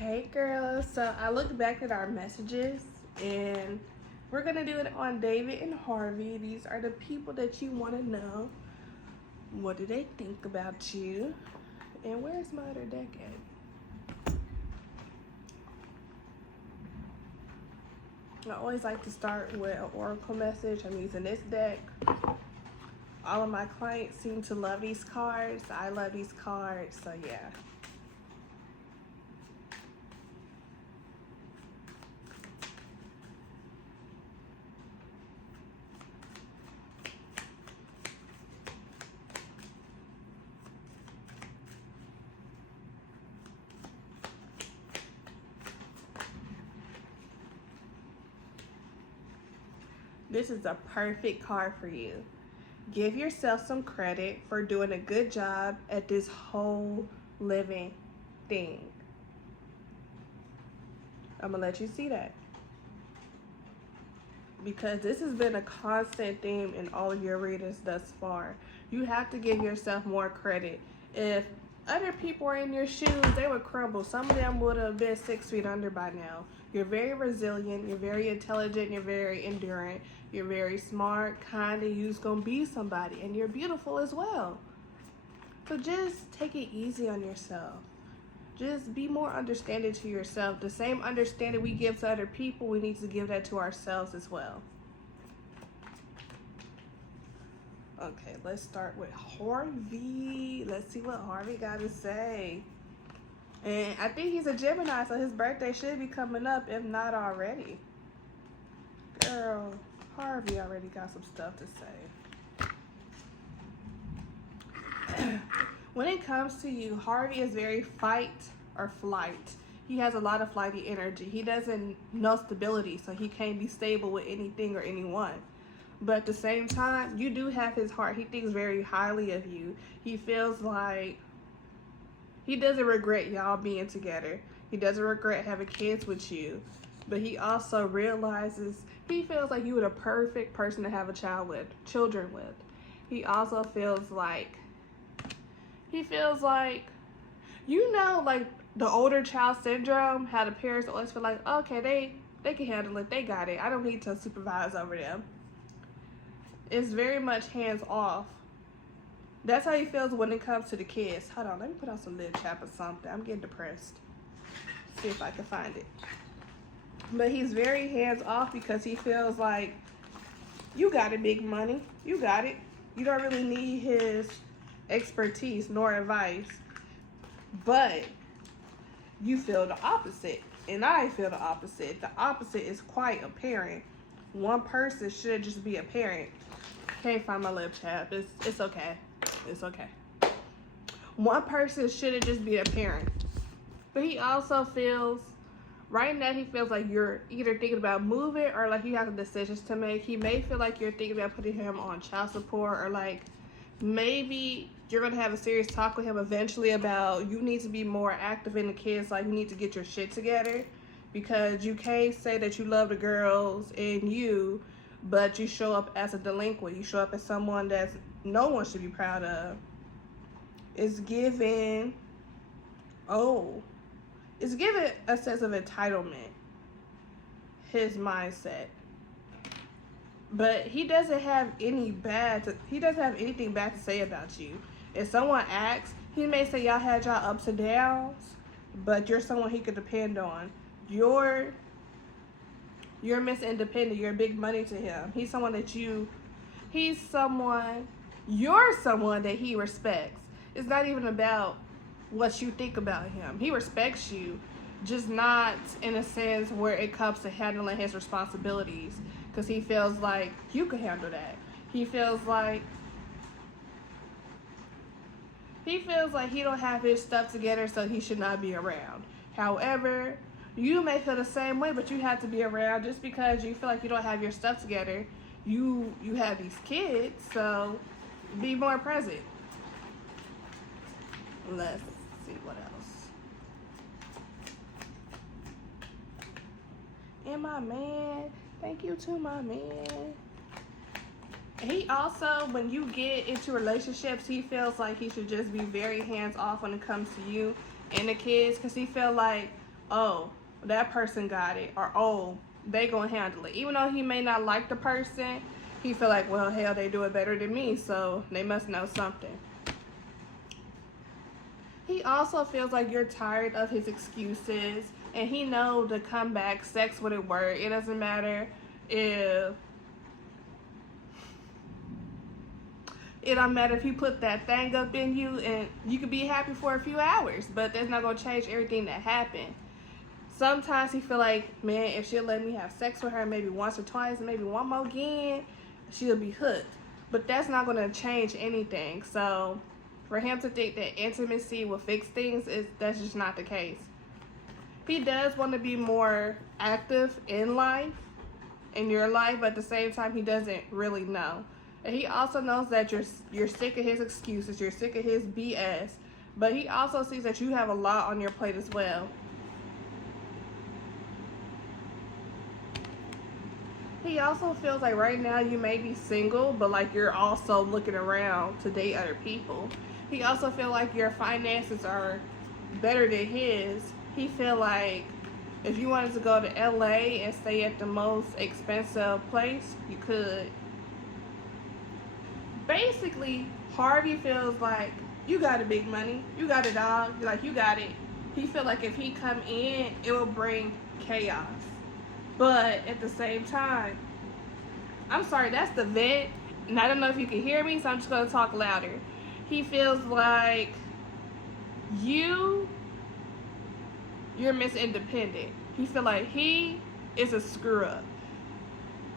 Hey girls, so I looked back at our messages and we're gonna do it on David and Harvey. These are the people that you want to know. What do they think about you? And where's my other deck at? I always like to start with an oracle message. I'm using this deck. All of my clients seem to love these cards. I love these cards, so yeah. This is a perfect card for you. Give yourself some credit for doing a good job at this whole living thing. I'm gonna let you see that. Because this has been a constant theme in all of your readings thus far. You have to give yourself more credit. If other people were in your shoes, they would crumble. Some of them would have been 6 feet under by now. You're very resilient, you're very intelligent, you're very enduring, you're very smart, kind, and you're gonna be somebody, and you're beautiful as well. So just take it easy on yourself. Just be more understanding to yourself. The same understanding we give to other people, we need to give that to ourselves as well. Okay, let's start with Harvey. Let's see what Harvey got to say. And I think he's a Gemini, so his birthday should be coming up, if not already. Girl, Harvey already got some stuff to say. When it comes to you, Harvey is very fight or flight. He has a lot of flighty energy. He doesn't know stability, so he can't be stable with anything or anyone. But at the same time, you do have his heart. He thinks very highly of you. He feels like he doesn't regret y'all being together. He doesn't regret having kids with you. But he also realizes he feels like you were the perfect person to have a child with, children with. He also feels like, you know, like the older child syndrome, how the parents always feel like, okay, they can handle it, they got it. I don't need to supervise over them. It's very much hands off. That's how he feels when it comes to the kids. Hold on, let me put on some lid chap or something. I'm getting depressed. See if I can find it. But he's very hands off because he feels like, you got it, big money. You got it. You don't really need his expertise nor advice. But you feel the opposite. And I feel the opposite. The opposite is quite apparent. One person should just be a parent. Can't find my lip chap. It's okay. It's okay. One person shouldn't just be a parent. But he also feels, right now he feels like you're either thinking about moving or like you have decisions to make. He may feel like you're thinking about putting him on child support, or like maybe you're going to have a serious talk with him eventually about you need to be more active in the kids, like you need to get your shit together. Because you can't say that you love the girls and you, but you show up as a delinquent. You show up as someone that no one should be proud of. It's given, it's given a sense of entitlement, his mindset. But he doesn't have anything bad to say about you. If someone asks, he may say y'all had y'all ups and downs, but you're someone he could depend on. You're Miss Independent. You're big money to him. You're someone that he respects. It's not even about what you think about him. He respects you, just not in a sense where it comes to handling his responsibilities, because he feels like you can handle that. He feels like he don't have his stuff together, so he should not be around. However, you may feel the same way, but you have to be around. Just because you feel like you don't have your stuff together, you have these kids, so be more present. Let's see what else. And my man, thank you to my man. He also, when you get into relationships, he feels like he should just be very hands off when it comes to you and the kids, because he feel like oh, that person got it, or oh, they gonna handle it. Even though he may not like the person, he feel like, well, hell, they do it better than me, so they must know something. He also feels like you're tired of his excuses, and he know the comeback sex with a word. It doesn't matter if he put that thing up in you, and you could be happy for a few hours, but that's not gonna change everything that happened. Sometimes he feel like, man, if she'll let me have sex with her maybe once or twice, maybe one more again, she'll be hooked. But that's not gonna change anything. So for him to think that intimacy will fix things, that's just not the case. He does want to be more active in life, in your life, but at the same time, he doesn't really know. And he also knows that you're sick of his excuses, you're sick of his BS, but he also sees that you have a lot on your plate as well. He also feels like right now you may be single, but like you're also looking around to date other people. He also feel like your finances are better than his. He feel like if you wanted to go to LA and stay at the most expensive place, you could. Basically, Harvey feels like you got the big money, you got it all, like you got it. He feel like if he come in, it will bring chaos. But at the same time, I'm sorry, that's the vent, and I don't know if you can hear me, so I'm just gonna talk louder. He feels like you're Miss Independent. He feel like he is a screw up.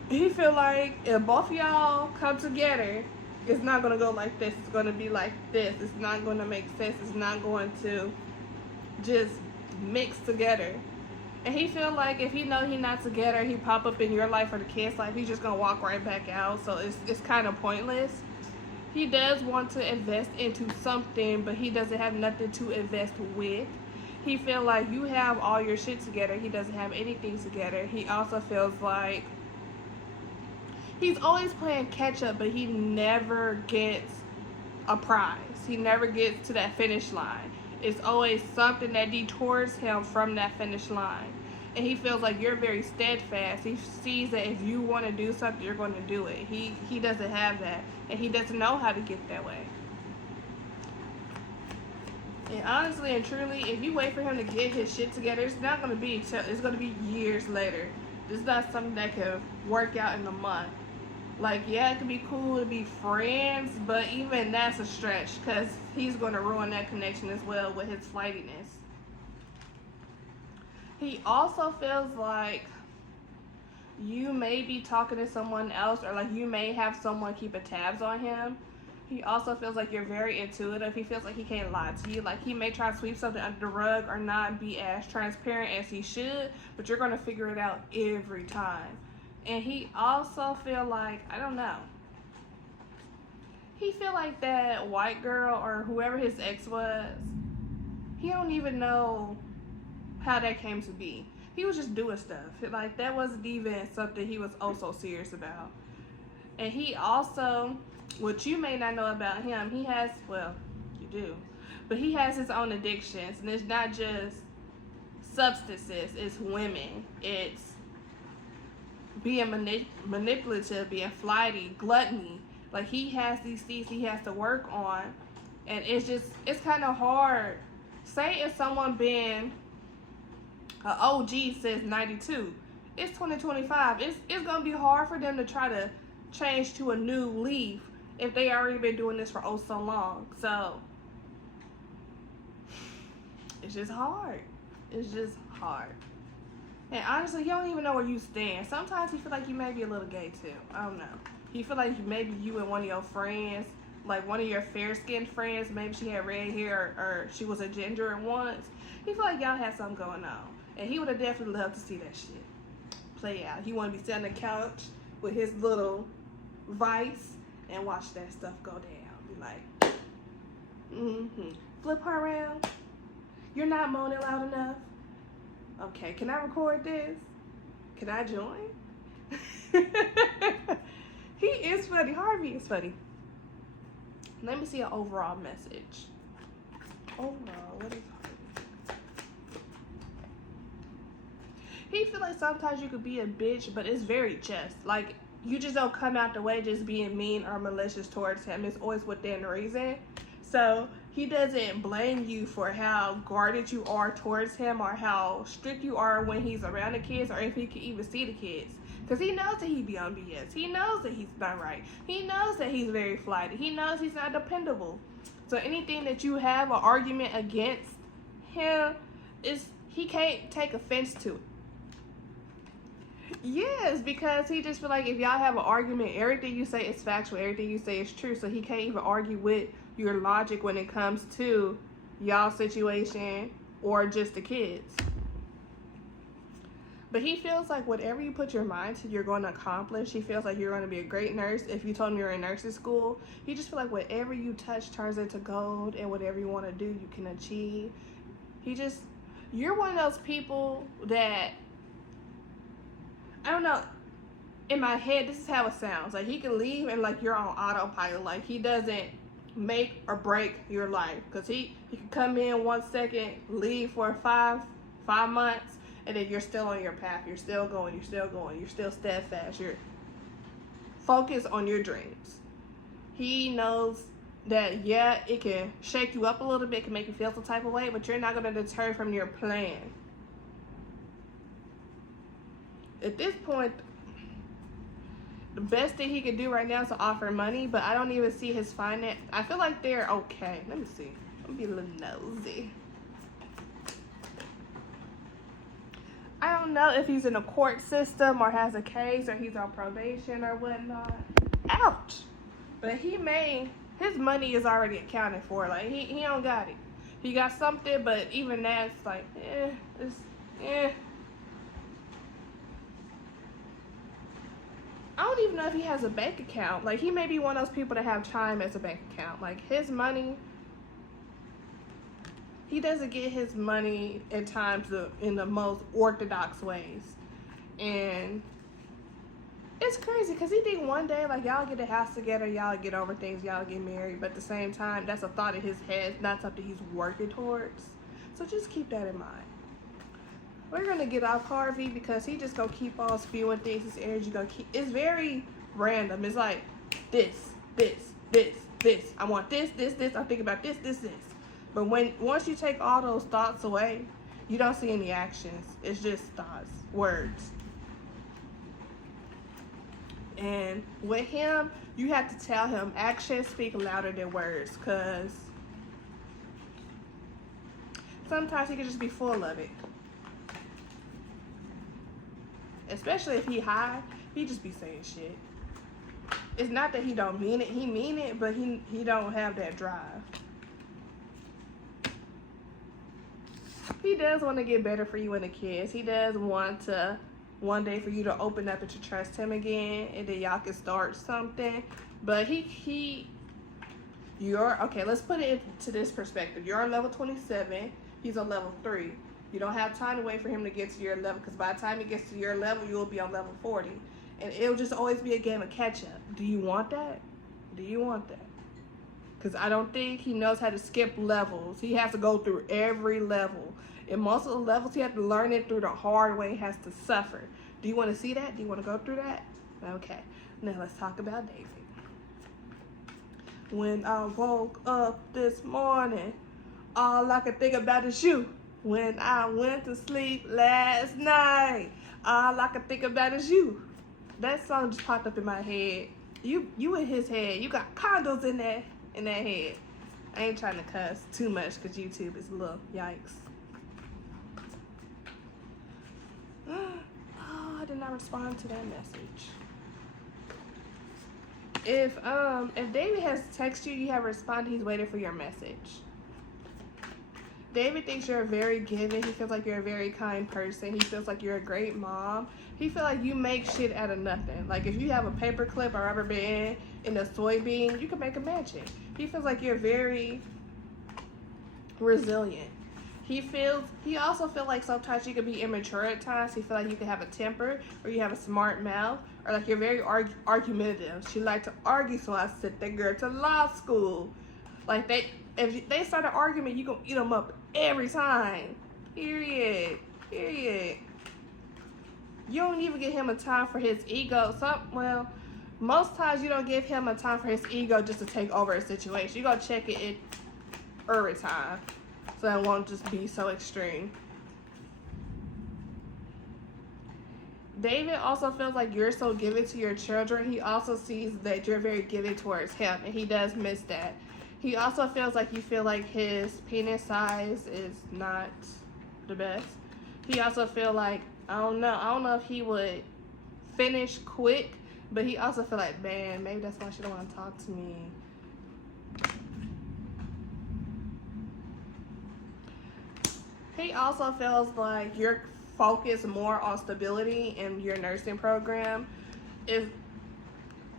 He feel like if both of y'all come together, it's not gonna go like this. It's gonna be like this. It's not gonna make sense. It's not going to just mix together. And he feel like if he know he not together, he pop up in your life or the kid's life, he's just gonna walk right back out. So it's kind of pointless. He does want to invest into something, but he doesn't have nothing to invest with. He feel like you have all your shit together. He doesn't have anything together. He also feels like he's always playing catch up, but he never gets a prize. He never gets to that finish line. It's always something that detours him from that finish line. And he feels like you're very steadfast. He sees that if you want to do something, you're going to do it. He doesn't have that. And he doesn't know how to get that way. And honestly and truly, if you wait for him to get his shit together, it's not going to be it's going to be years later. This is not something that can work out in a month. Like, yeah, it could be cool to be friends, but even that's a stretch because he's going to ruin that connection as well with his flightiness. He also feels like you may be talking to someone else, or like you may have someone keeping tabs on him. He also feels like you're very intuitive. He feels like he can't lie to you. Like he may try to sweep something under the rug or not be as transparent as he should, but you're going to figure it out every time. And he also feel like, I don't know, he feel like that white girl or whoever his ex was, he don't even know how that came to be. He was just doing stuff. Like that wasn't even something he was so serious about. And he also, what you may not know about him, he has, well, you do, but he has his own addictions. And it's not just substances, it's women, it's being manipulative, being flighty, gluttony. Like he has these things he has to work on, and it's kind of hard. Say if someone been an OG since 92, it's 2025. It's gonna be hard for them to try to change to a new leaf if they already been doing this for so long. So it's just hard. It's just hard. And honestly, you don't even know where you stand. Sometimes you feel like you may be a little gay too. I don't know. You feel like maybe you and one of your friends, like one of your fair-skinned friends, maybe she had red hair or she was a ginger at once. He feel like y'all had something going on. And he would have definitely loved to see that shit play out. He want to be sitting on the couch with his little vice and watch that stuff go down. Be like, flip her around. You're not moaning loud enough. Okay, can I record this? Can I join? He is funny. Harvey is funny. Let me see an overall message. Overall, what is Harvey? he feel like sometimes you could be a bitch, but it's very just. Like, you just don't come out the way just being mean or malicious towards him. It's always within reason. So he doesn't blame you for how guarded you are towards him or how strict you are when he's around the kids or if he can even see the kids. Because he knows that he be on BS. He knows that he's not right. He knows that he's very flighty. He knows he's not dependable. So anything that you have an argument against him, he can't take offense to it. Yes, because he just feel like if y'all have an argument, everything you say is factual, everything you say is true. So he can't even argue with your logic when it comes to y'all situation or just the kids. But he feels like whatever you put your mind to, you're going to accomplish. He feels like you're going to be a great nurse. If you told him you're in nursing school, he just feel like whatever you touch turns into gold, and whatever you want to do, you can achieve. You're one of those people that, I don't know, in my head, this is how it sounds. Like, he can leave and like you're on autopilot. Like, he doesn't make or break your life. Because he can come in 1 second, leave for five months, and then you're still on your path. You're still going, you're still steadfast. You're focused on your dreams. He knows that, yeah, it can shake you up a little bit, can make you feel some type of way, but you're not going to deter from your plan. At this point, the best thing he could do right now is to offer money, but I don't even see his finance. I feel like they're okay. Let me see. Let me be a little nosy. I don't know if he's in a court system or has a case or he's on probation or whatnot. Ouch. But his money is already accounted for. Like, he don't got it. He got something, but even that's like, I don't even know if he has a bank account. Like, he may be one of those people that have Chime as a bank account. Like, his money, he doesn't get his money at times in the most orthodox ways. And it's crazy because he think one day, like, y'all get a house together, y'all get over things, y'all get married. But at the same time, that's a thought in his head, not something he's working towards. So just keep that in mind. We're going to get off Harvey because he just going to keep on spewing things. His energy going to keep, it's very random. It's like this. I want this. I'm thinking about this. But once you take all those thoughts away, you don't see any actions. It's just thoughts, words. And with him, you have to tell him actions speak louder than words, because sometimes he can just be full of it. Especially if he high, he just be saying shit. It's not that he don't mean it. He mean it, but he don't have that drive. He does want to get better for you and the kids. He does want to one day for you to open up and to trust him again, and then y'all can start something. But okay, let's put it into this perspective. You're on level 27. He's on level 3. You don't have time to wait for him to get to your level, because by the time he gets to your level, you'll be on level 40. And it'll just always be a game of catch up. Do you want that? Because I don't think he knows how to skip levels. He has to go through every level. And most of the levels, he has to learn it through the hard way. He has to suffer. Do you want to see that? Do you want to go through that? Okay. Now let's talk about David. When I woke up this morning, all I could think about is you. When I went to sleep last night, all I could think about is you. That song just popped up in my head. You in his head. You got condos in that head. I ain't trying to cuss too much because YouTube is a little yikes. Oh, I did not respond to that message. If David has texted you, you haven't responded, he's waiting for your message. David thinks you're very giving. He feels like you're a very kind person. He feels like you're a great mom. He feels like you make shit out of nothing. Like, if you have a paper clip, a rubber band, and a soybean, you can make a magic. He feels like you're very resilient. He also feels like sometimes you can be immature at times. He feels like you can have a temper, or you have a smart mouth, or like you're very argumentative. She likes to argue, so I sent that girl to law school. Like, if they start an argument, you gonna eat them up every time. Period. You don't even give him a time for his ego. Most times you don't give him a time for his ego just to take over a situation. You gotta check it every time, so it won't just be so extreme. David also feels like you're so giving to your children. He also sees that you're very giving towards him, and he does miss that. He also feels like you feel like his penis size is not the best. He also feel like, I don't know if he would finish quick, but he also feel like, man, maybe that's why she don't want to talk to me. He also feels like you're focused more on stability in your nursing program. If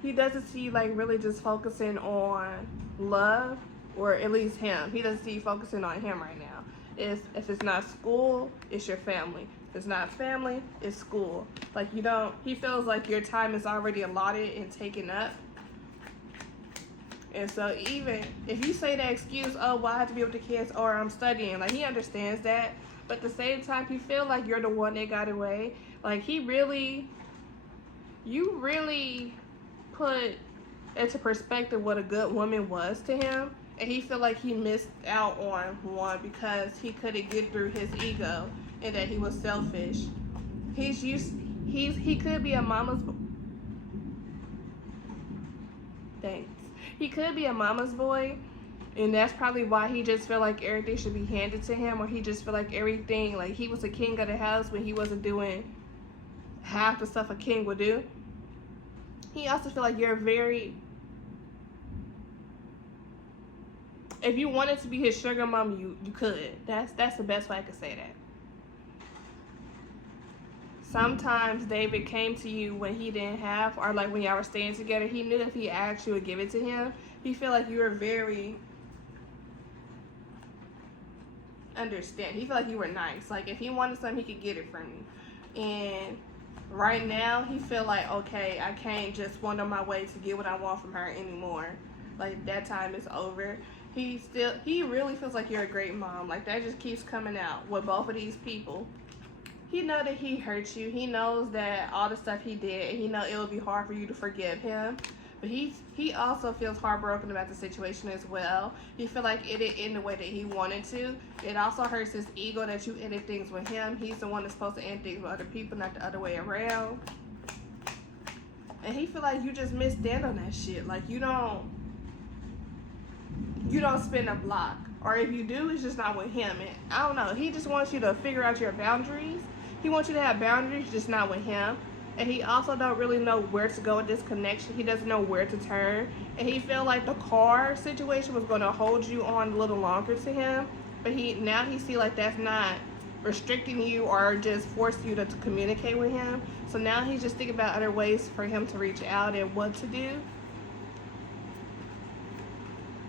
he doesn't see like really just focusing on love, or at least him. He doesn't see you focusing on him right now. If it's not school, it's your family. If it's not family, it's school. Like he feels like your time is already allotted and taken up. And so even if you say that excuse, oh, well, I have to be with the kids or I'm studying, like he understands that. But at the same time, he feel like you're the one that got away. Like you really put into perspective what a good woman was to him. And he feel like he missed out on one because he couldn't get through his ego and that he was selfish. He could be a mama's thanks. He could be a mama's boy, and that's probably why he just feel like everything should be handed to him, or he just feel like everything, like he was a king of the house when he wasn't doing half the stuff a king would do. He also feel like you're very, if you wanted to be his sugar mom, you could. That's the best way I could say that. Sometimes David came to you when he didn't have, or like when y'all were staying together, he knew if he asked you would give it to him. He feel like you were very understanding. He feel like you were nice. Like if he wanted something, he could get it from you. And right now, he feel like, okay, I can't just wander my way to get what I want from her anymore. Like that time is over. He really feels like you're a great mom. Like that just keeps coming out with both of these people. He know that he hurt you. He knows that all the stuff he did, and he know it will be hard for you to forgive him. But he also feels heartbroken about the situation as well. He feel like it didn't end the way that he wanted to. It also hurts his ego that you ended things with him. He's the one that's supposed to end things with other people, not the other way around. And he feel like you just misstand on that shit. Like you don't spin a block. Or if you do, it's just not with him. And I don't know. He just wants you to figure out your boundaries. He wants you to have boundaries, just not with him. And he also don't really know where to go with this connection. He doesn't know where to turn. And he felt like the car situation was going to hold you on a little longer to him. But now he see like that's not restricting you or just forcing you to communicate with him. So now he's just thinking about other ways for him to reach out and what to do.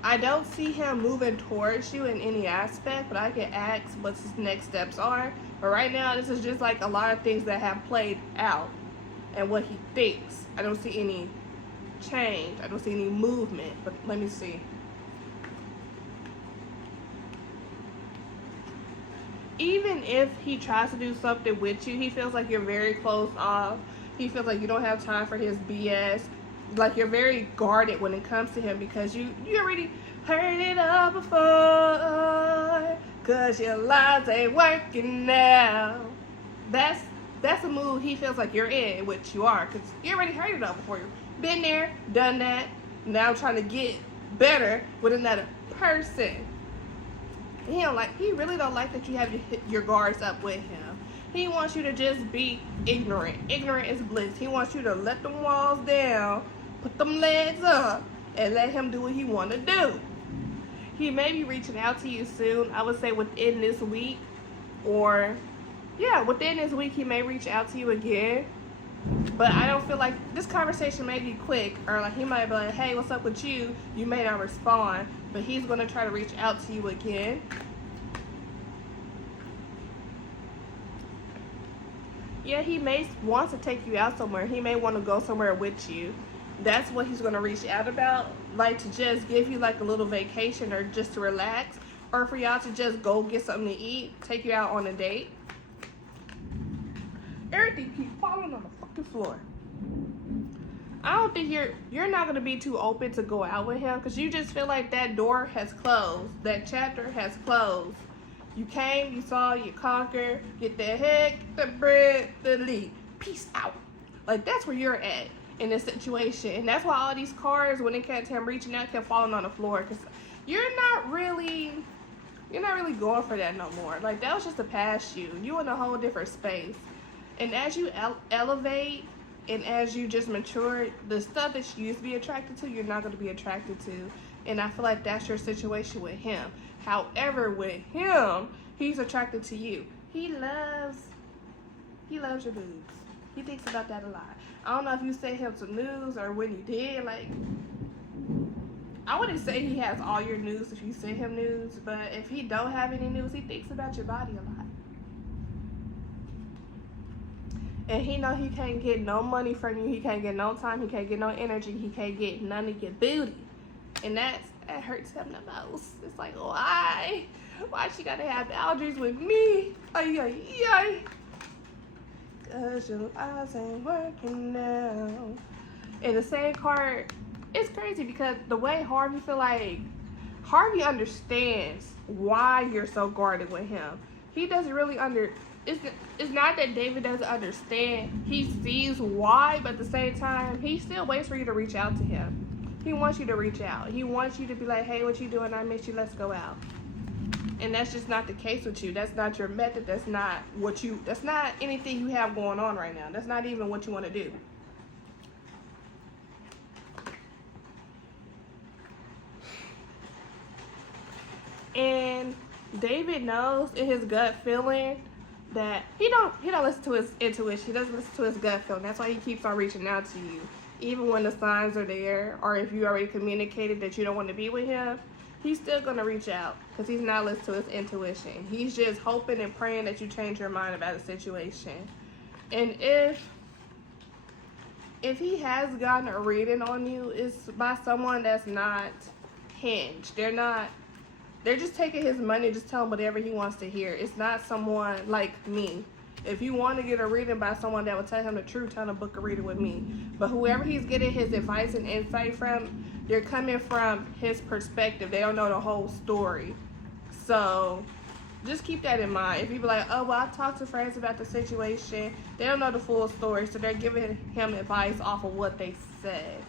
I don't see him moving towards you in any aspect, but I can ask what his next steps are. But right now, this is just like a lot of things that have played out and what he thinks. I don't see any change. I don't see any movement, but let me see. Even if he tries to do something with you, he feels like you're very closed off. He feels like you don't have time for his BS. Like you're very guarded when it comes to him because you already heard it all before. Cause your lies ain't working now. That's a move he feels like you're in, which you are, cause you already heard it all before. You've been there, done that. Now trying to get better with another person. He really don't like that you have your guards up with him. He wants you to just be ignorant. Ignorant is bliss. He wants you to let them walls down, put them legs up, and let him do what he want to do. He may be reaching out to you soon. I would say within this week, or within this week he may reach out to you again. But I don't feel like this conversation may be quick, or like he might be like, hey, what's up with you? You may not respond, but he's going to try to reach out to you again. Yeah, he may want to take you out somewhere. He may want to go somewhere with you. That's what he's going to reach out about. Like to just give you like a little vacation or just to relax. Or for y'all to just go get something to eat. Take you out on a date. Everything keep falling on the fucking floor. I don't think you're not gonna be too open to go out with him because you just feel like that door has closed. That chapter has closed. You came, you saw, you conquered. Get the heck, the bread, the lead. Peace out. Like that's where you're at in this situation, and that's why all these cards, when it kept him reaching out, kept falling on the floor because you're not really going for that no more. Like that was just a past you. You in a whole different space, and as you elevate. And as you just mature, the stuff that you used to be attracted to, you're not going to be attracted to. And I feel like that's your situation with him. However, with him, he's attracted to you. He loves your boobs. He thinks about that a lot. I don't know if you sent him some news or when you did. Like, I wouldn't say he has all your news if you send him news. But if he don't have any news, he thinks about your body a lot. And he know he can't get no money from you. He can't get no time. He can't get no energy. He can't get none of your booty. And that hurts him the most. It's like, why? Why she gotta have boundaries with me? Ay, ay, ay. Cause your eyes ain't working now. And the same card, it's crazy because the way Harvey feel like, Harvey understands why you're so guarded with him. He doesn't really It's not that David doesn't understand. He sees why, but at the same time, he still waits for you to reach out to him. He wants you to reach out. He wants you to be like, hey, what you doing? I miss you. Let's go out. And that's just not the case with you. That's not your method. That's not anything you have going on right now. That's not even what you want to do. And David knows in his gut feeling that he don't listen to his intuition. He doesn't listen to his gut feeling. That's why he keeps on reaching out to you. Even when the signs are there, or if you already communicated that you don't want to be with him, he's still going to reach out because he's not listening to his intuition. He's just hoping and praying that you change your mind about the situation. And if he has gotten a reading on you, it's by someone that's not hinged. They're just taking his money, just tell him whatever he wants to hear. It's not someone like me. If you want to get a reading by someone that will tell him the truth, tell him to book a reading with me. But whoever he's getting his advice and insight from, they're coming from his perspective. They don't know the whole story. So just keep that in mind. If you be like, oh, well, I talked to friends about the situation, they don't know the full story. So they're giving him advice off of what they said.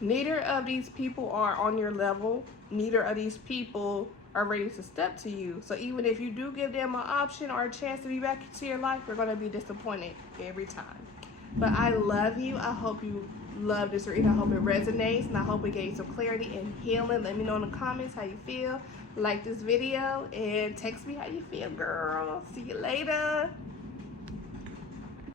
Neither of these people are on your level. Neither of these people are ready to step to you. So even if you do give them an option or a chance to be back into your life, you're going to be disappointed every time. But I love you. I hope you love this reading. I hope it resonates, and I hope it gave you some clarity and healing. Let me know in the comments how you feel. Like this video and text me how you feel, girl. See you later.